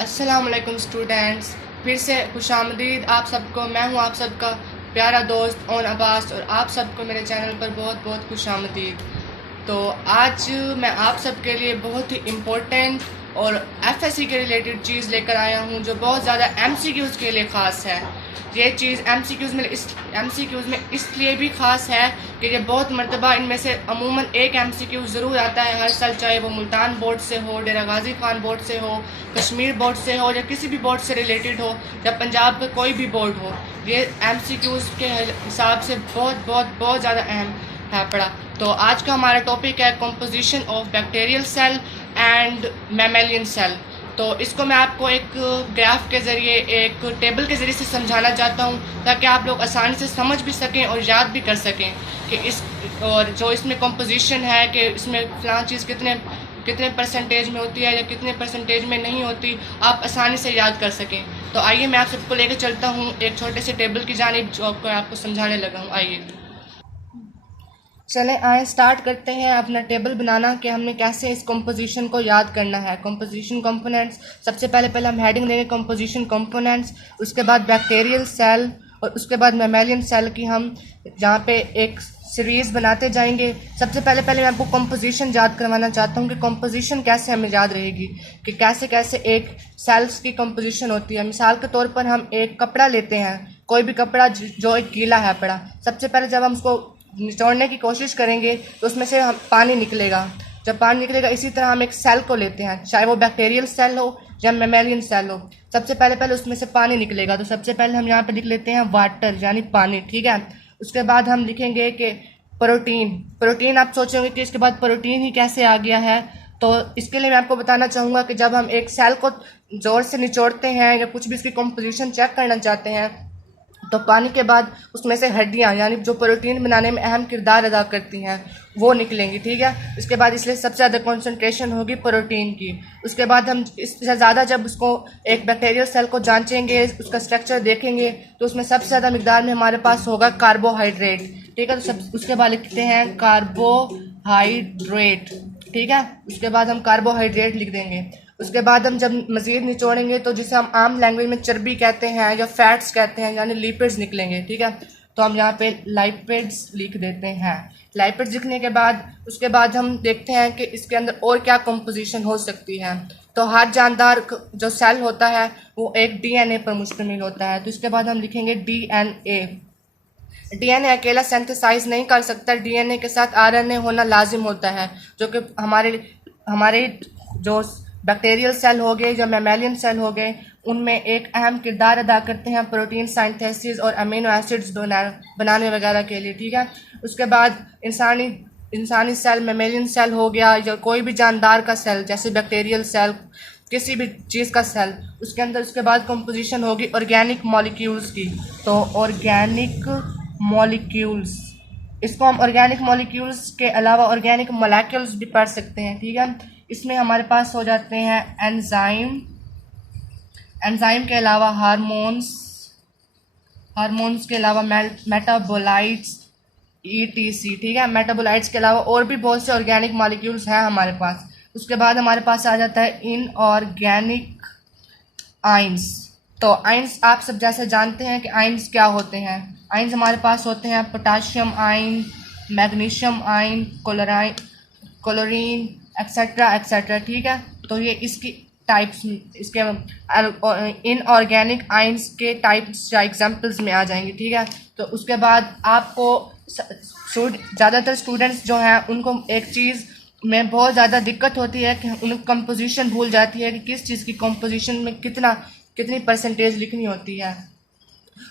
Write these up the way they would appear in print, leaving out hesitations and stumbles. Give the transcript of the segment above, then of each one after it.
अस्सलामुअलैकुम स्टूडेंट्स, फिर से खुशामदीद आप सबको। मैं हूं आप सबका प्यारा दोस्त ओन अब्बास और आप सबको मेरे चैनल पर बहुत बहुत खुशामदीद। तो आज मैं आप सबके लिए बहुत ही इम्पोर्टेंट और एफएससी के रिलेटेड चीज़ लेकर आया हूं जो बहुत ज़्यादा एमसीक्यूज़ के लिए ख़ास है। ये चीज़ एमसीक्यूज़ में इसलिए भी ख़ास है कि ये बहुत मरतबा इनमें से अमूमन एक एमसीक्यू ज़रूर आता है हर साल, चाहे वो मुल्तान बोर्ड से हो, डेरा गाजी खान बोर्ड से हो, कश्मीर बोर्ड से हो या किसी भी बोर्ड से रिलेटेड हो या पंजाब का कोई भी बोर्ड हो। ये एमसीक्यूज़ के हिसाब से बहुत बहुत बहुत ज़्यादा अहम है पड़ा। तो आज का हमारा टॉपिक है composition of bacterial cell and mammalian cell. तो इसको मैं आपको एक ग्राफ के ज़रिए, एक टेबल के ज़रिए से समझाना चाहता हूँ ताकि आप लोग आसानी से समझ भी सकें और याद भी कर सकें कि इस और जो इसमें कंपोजिशन है कि इसमें फ़लाँ चीज़ कितने कितने परसेंटेज में होती है या कितने परसेंटेज में नहीं होती, आप आसानी से याद कर सकें। तो आइए मैं आप सबको लेकर चलता हूँ एक छोटे से टेबल की जानिब जो आपको समझाने लगा हूँ। आइए चलें आए स्टार्ट करते हैं अपना टेबल बनाना कि हमने कैसे इस कंपोजिशन को याद करना है। कंपोजिशन कंपोनेंट्स, सबसे पहले हम हेडिंग देंगे कंपोजिशन कंपोनेंट्स, उसके बाद बैक्टीरियल सेल और उसके बाद मैमेलियन सेल की हम यहाँ पे एक सीरीज़ बनाते जाएंगे। सबसे पहले मैं आपको कंपोजिशन याद करवाना चाहता हूँ कि कंपोजिशन कैसे हमें याद रहेगी, कि कैसे कैसे एक सेल्स की कंपोजिशन होती है। मिसाल के तौर पर हम एक कपड़ा लेते हैं, कोई भी कपड़ा जो एक गीला है पड़ा, सबसे पहले जब हम उसको निचोड़ने की कोशिश करेंगे तो उसमें से हम पानी निकलेगा। जब पानी निकलेगा, इसी तरह हम एक सेल को लेते हैं, चाहे वो बैक्टीरियल सेल हो या मैमेलियन सेल हो, सबसे पहले उसमें से पानी निकलेगा। तो सबसे पहले हम यहाँ पे लिख लेते हैं वाटर यानी पानी, ठीक है। उसके बाद हम लिखेंगे कि प्रोटीन आप सोचेंगे कि इसके बाद प्रोटीन ही कैसे आ गया है। तो इसके लिए मैं आपको बताना चाहूँगा कि जब हम एक सेल को ज़ोर से निचोड़ते हैं या कुछ भी इसकी कंपोजिशन चेक करना चाहते हैं तो पानी के बाद उसमें से हड्डियाँ यानी जो प्रोटीन बनाने में अहम किरदार अदा करती हैं वो निकलेंगी, ठीक है। इसके बाद इसलिए सबसे ज़्यादा कंसंट्रेशन होगी प्रोटीन की। उसके बाद हम इससे ज़्यादा जब उसको एक बैक्टीरियल सेल को जांचेंगे, उसका स्ट्रक्चर देखेंगे तो उसमें सबसे ज़्यादा मिकदार में हमारे पास होगा कार्बोहाइड्रेट, ठीक है। तो सब उसके बाद लिखते हैं कार्बोहाइड्रेट, ठीक है। उसके बाद हम कार्बोहाइड्रेट लिख देंगे। उसके बाद हम जब मज़ीद निचोड़ेंगे तो जिसे हम आम लैंग्वेज में चर्बी कहते हैं या फैट्स कहते हैं यानी लिपिड्स निकलेंगे, ठीक है। तो हम यहाँ पे लाइपिड्स लिख देते हैं। लाइपिड्स लिखने के बाद उसके बाद हम देखते हैं कि इसके अंदर और क्या कंपोजिशन हो सकती है। तो हर जानदार जो सेल होता है वो एक डीएनए पर मुश्तमिल होता है। तो इसके बाद हम लिखेंगे डीएनए। डीएनए अकेला सिंथेसाइज नहीं कर सकता, डीएनए के साथ आरएनए होना लाजिम होता है, जो कि हमारे जो बैक्टीरियल सेल हो गए या मैमेलियन सेल हो गए उनमें एक अहम किरदार अदा करते हैं प्रोटीन सिंथेसिस और अमीनो एसिड्स बनाने वगैरह के लिए, ठीक है। उसके बाद इंसानी सेल, मैमेलियन सेल हो गया या कोई भी जानदार का सेल जैसे बैक्टीरियल सेल, किसी भी चीज़ का सेल, उसके अंदर उसके बाद कंपोजिशन होगी ऑर्गेनिक मॉलिक्यूल्स की। तो ऑर्गेनिक मॉलिक्यूल्स, इसको हम ऑर्गेनिक मॉलिक्यूल्स के अलावा ऑर्गेनिक मोलेक्युल्स भी पढ़ सकते हैं, ठीक है। इसमें हमारे पास हो जाते हैं एंजाइम के अलावा हार्मोन्स के अलावा मेटाबोलाइट्स ईटीसी, ठीक है। मेटाबोलाइट्स के अलावा और भी बहुत से ऑर्गेनिक मॉलिक्यूल्स हैं हमारे पास। उसके बाद हमारे पास आ जाता है इनऑर्गेनिक आइंस। तो आइंस आप सब जैसे जानते हैं कि आइंस क्या होते हैं। आइंस हमारे पास होते हैं पोटाशियम आइन, मैग्नीशियम आइन, क्लोरीन एक्सेट्रा एक्सेट्रा, ठीक है। तो ये इसकी टाइप्स, इसके इनऑर्गेनिक आइंस के टाइप्स या एग्जांपल्स में आ जाएंगे, ठीक है। तो उसके बाद आपको ज़्यादातर स्टूडेंट्स जो हैं उनको एक चीज़ में बहुत ज़्यादा दिक्कत होती है कि उनको कंपोजिशन भूल जाती है कि किस चीज़ की कंपोजिशन में कितनी परसेंटेज लिखनी होती है।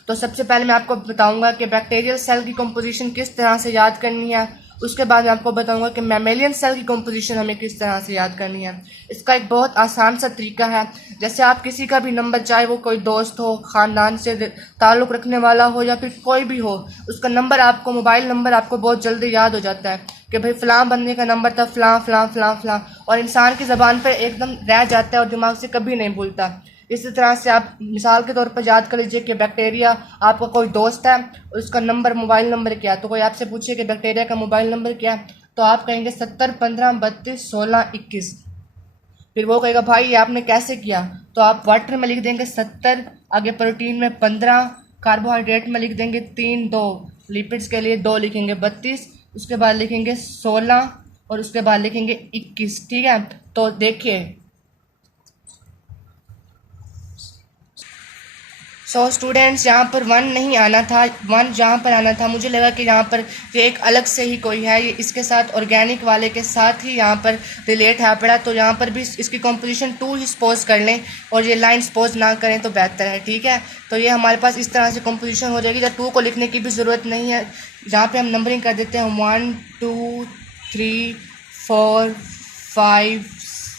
तो सबसे पहले मैं आपको बताऊंगा कि बैक्टीरियल सेल की कंपोजिशन किस तरह से याद करनी है। उसके बाद मैं आपको बताऊंगा कि मैमेलियन सेल की कंपोजिशन हमें किस तरह से याद करनी है। इसका एक बहुत आसान सा तरीका है, जैसे आप किसी का भी नंबर, चाहे वो कोई दोस्त हो, ख़ानदान से ताल्लुक़ रखने वाला हो या फिर कोई भी हो, उसका नंबर आपको, मोबाइल नंबर आपको बहुत जल्दी याद हो जाता है कि भाई फ़लाँ बंदे का नंबर था फ़लाँ फ़लाँ फ़लाँ फ़लाँ, और इंसान की ज़बान पर एकदम रह जाता है और दिमाग से कभी नहीं भूलता। इसी तरह से आप मिसाल के तौर पर याद कर लीजिए कि बैक्टीरिया, आपका कोई दोस्त है, उसका नंबर, मोबाइल नंबर क्या है, तो कोई आपसे पूछे कि बैक्टीरिया का मोबाइल नंबर क्या है, तो आप कहेंगे 70 15 32 16 21। फिर वो कहेगा भाई ये आपने कैसे किया, तो आप वाटर में लिख देंगे 70, आगे प्रोटीन में 15, कार्बोहाइड्रेट में लिख देंगे 3, 2 लिपिड्स के लिए 2 लिखेंगे 32, उसके बाद लिखेंगे 16 और उसके बाद लिखेंगे 21। ठीक है, तो देखिए स्टूडेंट्स यहाँ पर 1 नहीं आना था, 1 जहाँ पर आना था मुझे लगा कि यहाँ पर ये एक अलग से ही कोई है, ये इसके साथ ऑर्गेनिक वाले के साथ ही यहाँ पर रिलेट है पड़ा, तो यहाँ पर भी इसकी कंपोजिशन 2 ही सपोज कर लें और ये लाइन सपोज ना करें तो बेहतर है। ठीक है, तो ये हमारे पास इस तरह से कंपोजिशन हो जाएगी, जब 2 को लिखने की भी ज़रूरत नहीं है। यहाँ पर हम नंबरिंग कर देते हैं 1 2 3 4 5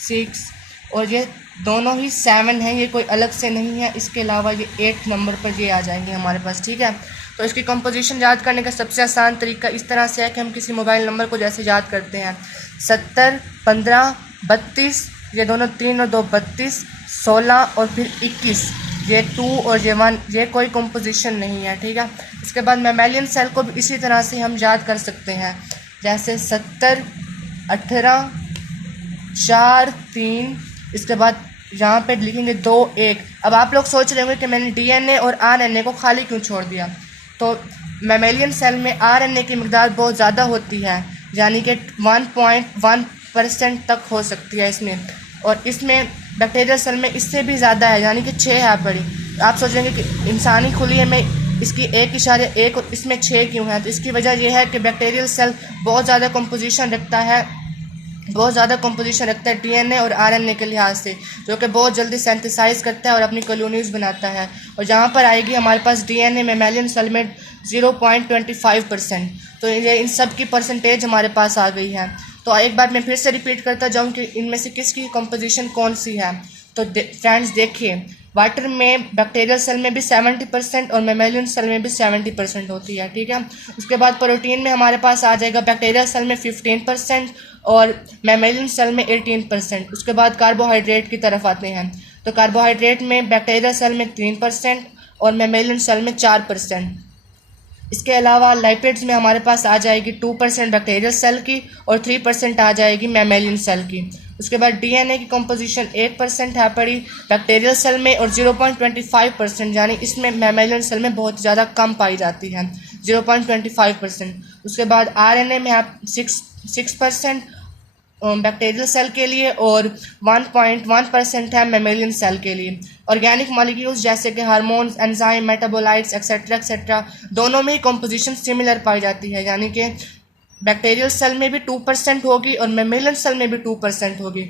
6 और ये दोनों ही 7 हैं, ये कोई अलग से नहीं है। इसके अलावा ये 8 नंबर पर ये आ जाएंगे हमारे पास। ठीक है, तो इसकी कंपोजिशन याद करने का सबसे आसान तरीका इस तरह से है कि हम किसी मोबाइल नंबर को जैसे याद करते हैं 70 15 32, ये दोनों 3 और 2 32, 16 और फिर 21, ये 2 और ये 1, ये कोई कंपोजिशन नहीं है। ठीक है, इसके बाद मैमेलियन सेल को भी इसी तरह से हम याद कर सकते हैं, जैसे 70 18 4 3, इसके बाद यहाँ पे लिखेंगे 2 1। अब आप लोग सोच रहे होंगे कि मैंने डीएनए और आरएनए को खाली क्यों छोड़ दिया, तो मैमेलियन सेल में आरएनए की मिकदार बहुत ज़्यादा होती है, यानी कि 1.1% तक हो सकती है इसमें, और इसमें बैक्टीरियल सेल में इससे भी ज़्यादा है, यानी कि 6 है बड़ी। आप सोचेंगे कि इंसानी खुलिये में इसकी 1.1 और इसमें 6 क्यों है, तो इसकी वजह यह है कि बैक्टीरियल सेल बहुत ज़्यादा कंपोजिशन रखता है, बहुत ज़्यादा कंपोजिशन रखता है डीएनए और आरएनए के लिहाज से, जो कि बहुत जल्दी सिंथेसाइज करता है और अपनी कॉलोनीज बनाता है। और जहाँ पर आएगी हमारे पास डीएनए मैमेलियन सेल में 0.25%, तो ये इन सब की परसेंटेज हमारे पास आ गई है। तो एक बार मैं फिर से रिपीट करता जाऊँ कि इनमें से किसकी कंपोजिशन कौन सी है। तो फ्रेंड्स देखिए, वाटर में बैक्टीरियल सेल में भी 70% और मैमेलियन सेल में भी 70% होती है। ठीक है, उसके बाद प्रोटीन में हमारे पास आ जाएगा बैक्टीरियल सेल में 15% और मैमेलियन सेल में 18%। उसके बाद कार्बोहाइड्रेट की तरफ आते हैं, तो कार्बोहाइड्रेट में बैक्टीरियल सेल में 3% और मैमेलियन सेल में 4%। इसके अलावा लाइपिड्स में हमारे पास आ जाएगी 2% बैक्टीरियल सेल की और 3% आ जाएगी मैमेलियन सेल की। उसके बाद डीएनए की कंपोजिशन 1% है पड़ी बैक्टीरियल सेल में और 0.25%, यानी इसमें मैमेलियन सेल में बहुत ज़्यादा कम पाई जाती है, 0.25%। उसके बाद आरएनए में आप 6% बैक्टीरियल सेल के लिए और 1.1% है मैमेलियन सेल के लिए। ऑर्गेनिक मॉलिक्यूल्स जैसे कि hormones, enzyme, metabolites etcetera etcetera, दोनों में ही कंपोजिशन सिमिलर पाई जाती है, यानी कि बैक्टीरियल सेल में भी 2% होगी और मैमेलियन सेल में भी 2% होगी,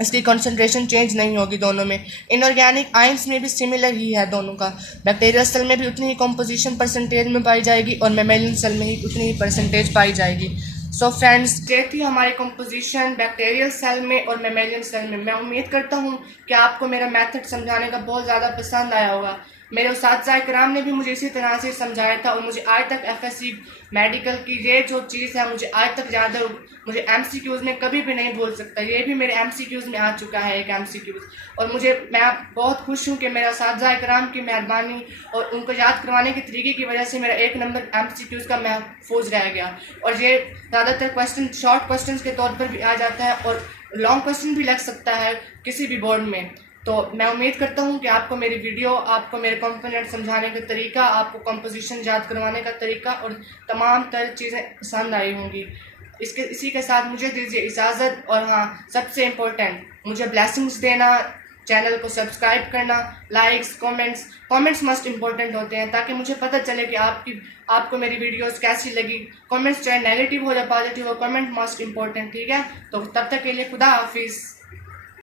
इसकी कंसंट्रेशन चेंज नहीं होगी दोनों में। इनऑर्गेनिक आयंस में भी सिमिलर ही है दोनों का, बैक्टीरियल सेल में भी उतनी ही कंपोजिशन परसेंटेज में पाई जाएगी और मैमेलियन सेल में ही उतनी ही परसेंटेज पाई जाएगी। सो फ्रेंड्स, ये थी हमारी कंपोजिशन बैक्टीरियल सेल में और मैमेलियन सेल में। मैं उम्मीद करता हूँ कि आपको मेरा मेथड समझाने का बहुत ज़्यादा पसंद आया होगा। मेरे उस्ताद कराम ने भी मुझे इसी तरह से समझाया था और मुझे आज तक एफएससी मेडिकल की ये जो चीज़ है मुझे आज तक याद है, मुझे एमसीक्यूज़ में कभी भी नहीं भूल सकता। ये भी मेरे एमसीक्यूज़ में आ चुका है एक एमसीक्यूज़, और मैं बहुत खुश हूँ कि मेरा उस्ताद कराम की मेहरबानी और उनको याद करवाने के तरीके की वजह से मेरा 1 नंबर एमसीक्यूज़ का महफूज रह गया। और ये ज़्यादातर क्वेश्चन शॉर्ट क्वेश्चन के तौर पर भी आ जाता है और लॉन्ग क्वेश्चन भी लग सकता है किसी भी बोर्ड में। तो मैं उम्मीद करता हूँ कि आपको मेरी वीडियो, आपको मेरे कंपोनेंट समझाने का तरीका, आपको कंपोजिशन याद करवाने का तरीका और तमाम तरह चीज़ें पसंद आई होंगी। इसी के साथ मुझे दीजिए इजाज़त, और हाँ, सबसे इम्पोर्टेंट मुझे ब्लेसिंग्स देना, चैनल को सब्सक्राइब करना, लाइक्स, कमेंट्स मस्ट इम्पोर्टेंट होते हैं ताकि मुझे पता चले कि आपको मेरी वीडियोस कैसी लगी। कमेंट्स चाहे नेगेटिव हो या पॉजिटिव हो, कमेंट मस्ट इम्पोर्टेंट। ठीक है, तो तब तक के लिए खुदा हाफिज़।